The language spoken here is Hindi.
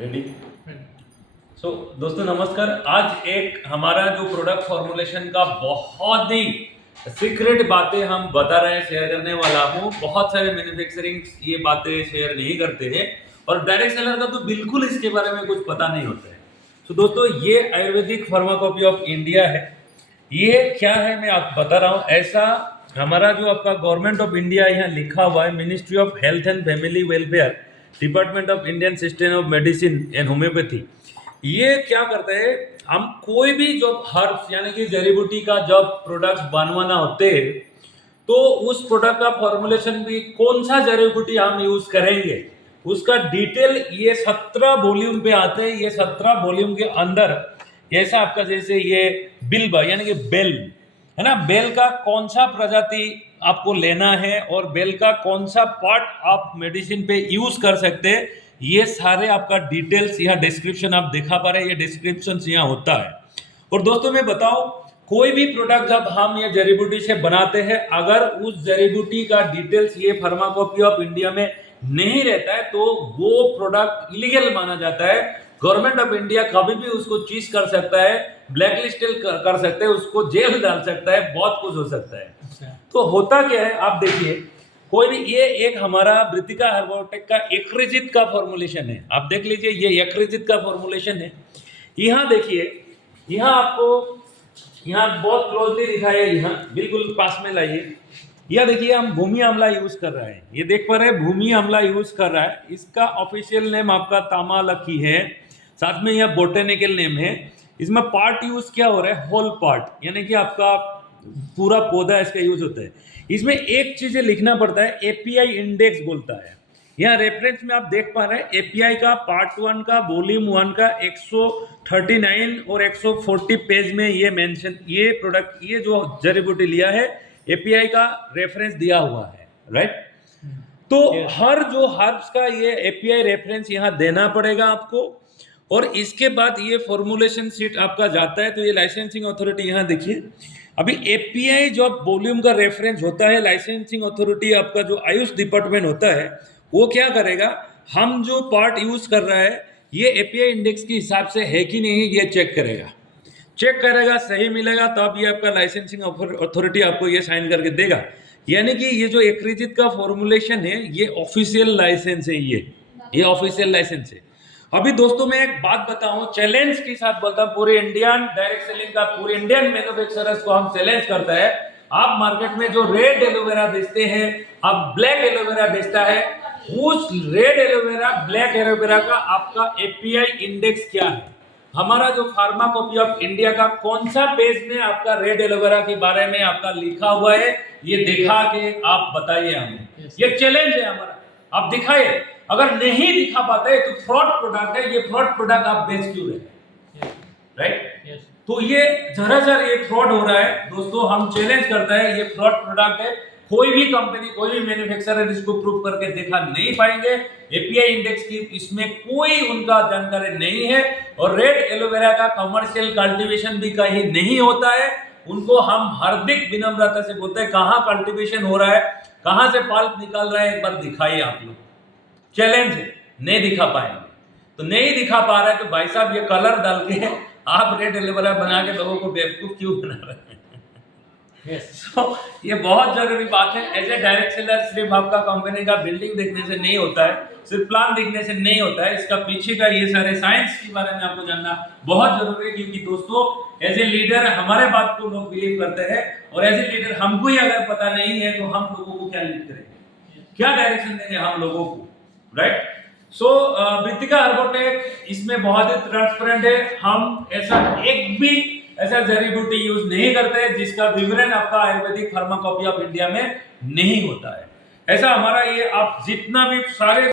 रेडी। सो दोस्तों नमस्कार। आज एक हमारा जो प्रोडक्ट फॉर्मुलेशन का बहुत ही सीक्रेट बातें हम बता रहे हैं, शेयर करने वाला हूँ। बहुत सारे मैन्युफैक्चरिंग ये बातें शेयर नहीं करते हैं और डायरेक्ट सेलर का तो बिल्कुल इसके बारे में कुछ पता नहीं होता है। तो दोस्तों ये आयुर्वेदिक फार्माकोपी ऑफ इंडिया है। ये क्या है मैं आप बता रहा हूँ। ऐसा हमारा जो आपका गवर्नमेंट ऑफ इंडिया यहाँ लिखा हुआ है, ministry of health and family welfare, department of Indian system of medicine and homeopathy. ये क्या करते हैं, हम कोई भी जब हर्ब्स यानी कि जड़ी बूटी का जब प्रोडक्ट्स बनवाना होते हैं तो उस प्रोडक्ट का फॉर्मुलेशन भी कौन सा जड़ी बूटी हम यूज करेंगे उसका डिटेल ये 17 वॉल्यूम पे आते हैं। ये 17 वॉल्यूम के अंदर ऐसा आपका जैसे ये बिल्ब यानी कि बेल है ना, बेल का कौन सा प्रजाति आपको लेना है और बेल का कौन सा पार्ट आप मेडिसिन पे यूज कर सकते हैं, ये सारे आपका डिटेल्स यहाँ डिस्क्रिप्शन आप दिखा पा रहे हैं। ये डिस्क्रिप्शन यहाँ होता है। और दोस्तों मैं बताऊं, कोई भी प्रोडक्ट जब हम ये जड़ी बूटी से बनाते हैं, अगर उस जड़ी बूटी का डिटेल्स ये फार्माकोपी ऑफ इंडिया में नहीं रहता है तो वो प्रोडक्ट इलीगल माना जाता है। गवर्नमेंट ऑफ इंडिया कभी भी उसको चीज कर सकता है, ब्लैक लिस्टेड कर सकते हैं, उसको जेल डाल सकता है, बहुत कुछ हो सकता है। तो होता क्या है आप देखिए, कोई भी ये एक हमारा वृत्तिका हर्बोटेक का एक्रिजित का फॉर्मुलेशन है। आप देख लीजिए ये एक्रिजित का फॉर्मुलेशन है। यहाँ देखिए, यहाँ आपको यहाँ बहुत क्लोजली दिखा है, यहाँ बिल्कुल पास में लाइए। यह देखिए हम भूमि आंवला यूज कर रहे हैं, ये देख पा रहे हैं भूमि आंवला यूज कर रहा है। इसका ऑफिशियल नेम आपका तामालकी है, साथ में यह बोटेनिकल नेम है। इसमें पार्ट यूज क्या हो रहा है, होल पार्ट यानी कि आपका पूरा पौधा इसका यूज होता है। इसमें एक चीज लिखना पड़ता है, एपीआई इंडेक्स बोलता है। यहाँ रेफरेंस में आप देख पा रहे हैं एपीआई का पार्ट 1 का वॉल्यूम 1 का 139 और 140 पेज में ये मेंशन, ये प्रोडक्ट, ये जो जड़ी बूटी लिया है एपीआई का रेफरेंस दिया हुआ है, राइट। तो हर जो हर्ब्स का ये एपीआई रेफरेंस यहाँ देना पड़ेगा आपको। और इसके बाद ये फॉर्मुलेशन शीट आपका जाता है तो ये लाइसेंसिंग अथॉरिटी यहाँ देखिए। अभी एपीआई जो वॉल्यूम का रेफरेंस होता है, लाइसेंसिंग अथॉरिटी आपका जो आयुष डिपार्टमेंट होता है वो क्या करेगा, हम जो पार्ट यूज कर रहा है ये एपीआई इंडेक्स के हिसाब से है कि नहीं ये चेक करेगा, सही मिलेगा तब ये आपका लाइसेंसिंग अथॉरिटी आपको ये साइन करके देगा। यानी कि ये जो एक्रिजित का फॉर्मुलेशन है ये ऑफिशियल लाइसेंस है, ये ऑफिशियल लाइसेंस है। अभी दोस्तों मैं एक बात बताऊं, चैलेंज के साथ बोलता हूं, पूरे इंडियन डायरेक्ट सेलिंग का, पूरे इंडियन मैन्युफैक्चरर्स को हम चैलेंज करता है। आप मार्केट में जो रेड एलोवेरा बेचते हैं, आप ब्लैक एलोवेरा बेचता है, उस रेड एलोवेरा ब्लैक एलोवेरा का आपका एपीआई इंडेक्स क्या है, हमारा जो फार्माकोपी ऑफ इंडिया का कौन सा पेज में आपका रेड एलोवेरा के बारे में आपका लिखा हुआ है, ये दिखा के आप बताइए हमें। ये चैलेंज है हमारा, आप दिखाइए। अगर नहीं दिखा पाते तो फ्रॉड प्रोडक्ट है, ये फ्रॉड प्रोडक्ट आप बेच क्यों रहे, राइट। तो ये जरा ये फ्रॉड हो रहा है दोस्तों, हम चैलेंज करते हैं ये फ्रॉड प्रोडक्ट है। कोई भी कंपनी, कोई भी मैन्युफैक्चरर इसको प्रूव करके दिखा नहीं पाएंगे। एपीआई इंडेक्स की इसमें कोई उनका जानकारी नहीं है। और रेड एलोवेरा का कमर्शियल कल्टीवेशन भी कहीं नहीं होता है। उनको हम हार्दिक विनम्रता से बोलते हैं, कहाँ कल्टीवेशन हो रहा है, कहाँ से पल्प निकल रहा है, एक बार दिखाइए आप लोग। चैलेंज है, नहीं दिखा पाएंगे तो नहीं दिखा पा रहे तो भाई साहब ये कलर डाल के आप रेड एलोवेरा बना के लोगों को बेवकूफ क्यों बना रहे हैं। So, ये बहुत जरूरी बात है। एज ए डायरेक्ट सेलर सिर्फ आपका कंपनी का बिल्डिंग देखने से नहीं होता है, सिर्फ प्लान देखने से नहीं होता है, इसका पीछे का ये सारे साइंस के बारे में आपको जानना बहुत जरूरी है। क्योंकि दोस्तों एज ए लीडर हमारे बात को लोग बिलीव करते हैं और एज ए लीडर हमको ही अगर पता नहीं है तो हम लोगों को क्या लीड करेंगे, क्या डायरेक्शन देंगे हम लोगों को, राइट। सो वृत्तिका हर्बोटेक इसमें बहुत ही ट्रांसपेरेंट है। हम ऐसा एक भी ऐसा जड़ी बूटी यूज नहीं करते जिसका विवरण आपका आयुर्वेदिक फार्माकोपी ऑफ इंडिया में नहीं होता है। ऐसा हमारा ये आप जितना भी सारे